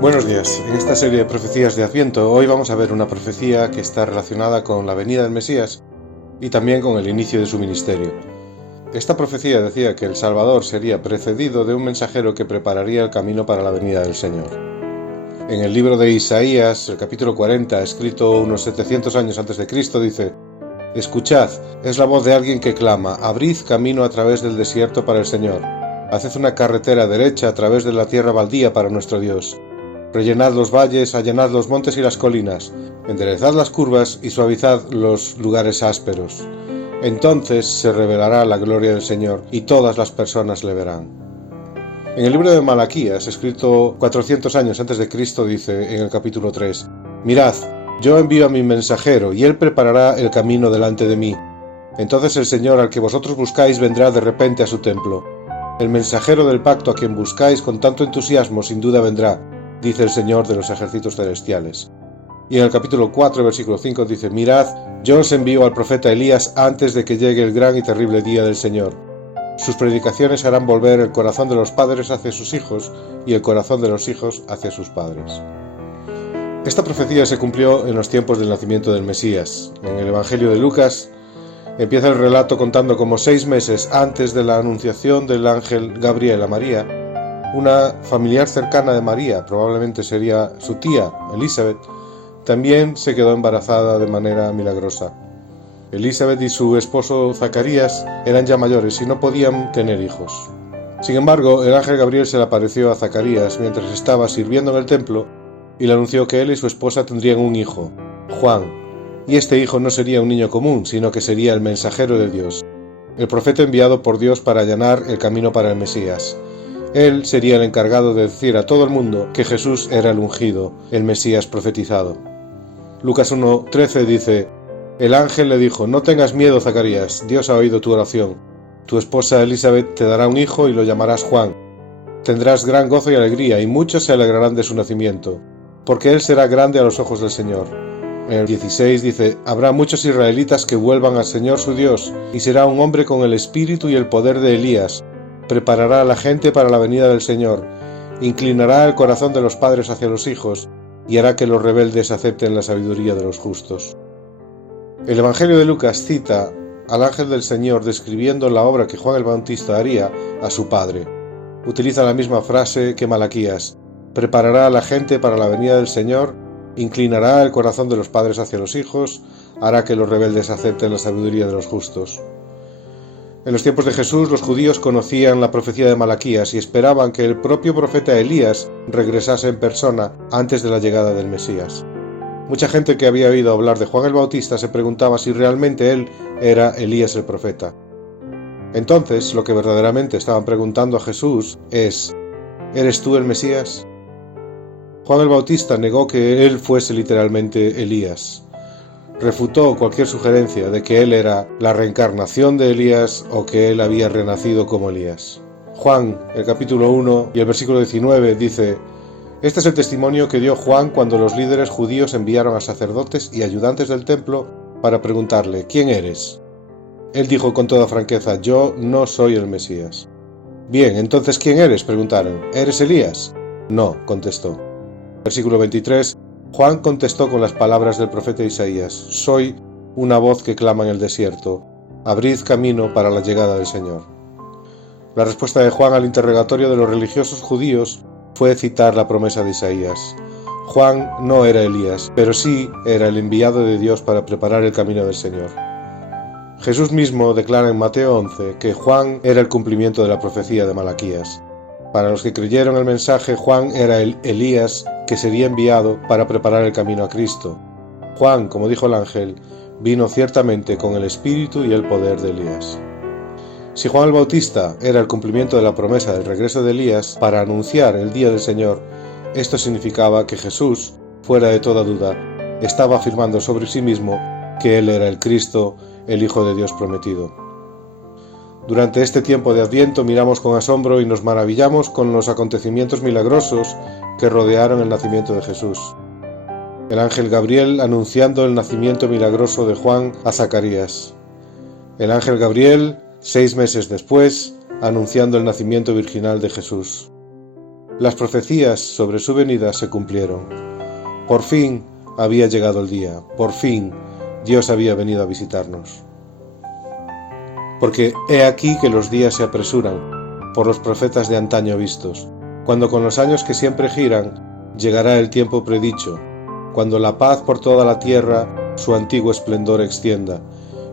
Buenos días. En esta serie de profecías de Adviento, hoy vamos a ver una profecía que está relacionada con la venida del Mesías y también con el inicio de su ministerio. Esta profecía decía que el Salvador sería precedido de un mensajero que prepararía el camino para la venida del Señor. En el libro de Isaías, el capítulo 40, escrito unos 700 años antes de Cristo, dice: «Escuchad, es la voz de alguien que clama, abrid camino a través del desierto para el Señor, haced una carretera derecha a través de la tierra baldía para nuestro Dios. Rellenad los valles, allanad los montes y las colinas, enderezad las curvas y suavizad los lugares ásperos. Entonces se revelará la gloria del Señor y todas las personas le verán». En el libro de Malaquías, escrito 400 años antes de Cristo, dice en el capítulo 3: «Mirad, yo envío a mi mensajero y él preparará el camino delante de mí. Entonces el Señor al que vosotros buscáis vendrá de repente a su templo. El mensajero del pacto a quien buscáis con tanto entusiasmo sin duda vendrá, dice el Señor de los ejércitos celestiales». Y en el capítulo 4, versículo 5 dice: «Mirad, yo os envío al profeta Elías antes de que llegue el gran y terrible día del Señor. Sus predicaciones harán volver el corazón de los padres hacia sus hijos y el corazón de los hijos hacia sus padres». Esta profecía se cumplió en los tiempos del nacimiento del Mesías. En el Evangelio de Lucas empieza el relato contando cómo 6 meses antes de la anunciación del ángel Gabriel a María, una familiar cercana de María, probablemente sería su tía, Elizabeth, también se quedó embarazada de manera milagrosa. Elizabeth y su esposo Zacarías eran ya mayores y no podían tener hijos. Sin embargo, el ángel Gabriel se le apareció a Zacarías mientras estaba sirviendo en el templo y le anunció que él y su esposa tendrían un hijo, Juan, y este hijo no sería un niño común, sino que sería el mensajero de Dios, el profeta enviado por Dios para allanar el camino para el Mesías. Él sería el encargado de decir a todo el mundo que Jesús era el ungido, el Mesías profetizado. Lucas 1:13 dice: «El ángel le dijo: no tengas miedo, Zacarías, Dios ha oído tu oración. Tu esposa Elizabeth te dará un hijo y lo llamarás Juan. Tendrás gran gozo y alegría, y muchos se alegrarán de su nacimiento, porque él será grande a los ojos del Señor». En el 16 dice: «Habrá muchos israelitas que vuelvan al Señor su Dios, y será un hombre con el espíritu y el poder de Elías. Preparará a la gente para la venida del Señor, inclinará el corazón de los padres hacia los hijos, y hará que los rebeldes acepten la sabiduría de los justos». El Evangelio de Lucas cita al ángel del Señor describiendo la obra que Juan el Bautista haría a su padre. Utiliza la misma frase que Malaquías: «Preparará a la gente para la venida del Señor, inclinará el corazón de los padres hacia los hijos, hará que los rebeldes acepten la sabiduría de los justos». En los tiempos de Jesús, los judíos conocían la profecía de Malaquías y esperaban que el propio profeta Elías regresase en persona antes de la llegada del Mesías. Mucha gente que había oído hablar de Juan el Bautista se preguntaba si realmente él era Elías el profeta. Entonces, lo que verdaderamente estaban preguntando a Jesús es: ¿eres tú el Mesías? Juan el Bautista negó que él fuese literalmente Elías. Refutó cualquier sugerencia de que él era la reencarnación de Elías o que él había renacido como Elías. Juan, el capítulo 1 y el versículo 19 dice: «Este es el testimonio que dio Juan cuando los líderes judíos enviaron a sacerdotes y ayudantes del templo para preguntarle: ¿quién eres? Él dijo con toda franqueza: yo no soy el Mesías». «Bien, entonces ¿quién eres?», preguntaron. «¿Eres Elías?». «No», contestó. Versículo 23. Juan contestó con las palabras del profeta Isaías: «Soy una voz que clama en el desierto, abrid camino para la llegada del Señor». La respuesta de Juan al interrogatorio de los religiosos judíos fue citar la promesa de Isaías. Juan no era Elías, pero sí era el enviado de Dios para preparar el camino del Señor. Jesús mismo declara en Mateo 11 que Juan era el cumplimiento de la profecía de Malaquías. Para los que creyeron el mensaje, Juan era el Elías que sería enviado para preparar el camino a Cristo. Juan, como dijo el ángel, vino ciertamente con el espíritu y el poder de Elías. Si Juan el Bautista era el cumplimiento de la promesa del regreso de Elías para anunciar el día del Señor, esto significaba que Jesús, fuera de toda duda, estaba afirmando sobre sí mismo que él era el Cristo, el Hijo de Dios prometido. Durante este tiempo de Adviento miramos con asombro y nos maravillamos con los acontecimientos milagrosos que rodearon el nacimiento de Jesús. El ángel Gabriel anunciando el nacimiento milagroso de Juan a Zacarías. El ángel Gabriel, 6 meses después, anunciando el nacimiento virginal de Jesús. Las profecías sobre su venida se cumplieron. Por fin había llegado el día, por fin Dios había venido a visitarnos. Porque he aquí que los días se apresuran, por los profetas de antaño vistos, cuando con los años que siempre giran, llegará el tiempo predicho, cuando la paz por toda la tierra su antiguo esplendor extienda,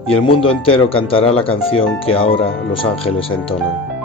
y el mundo entero cantará la canción que ahora los ángeles entonan.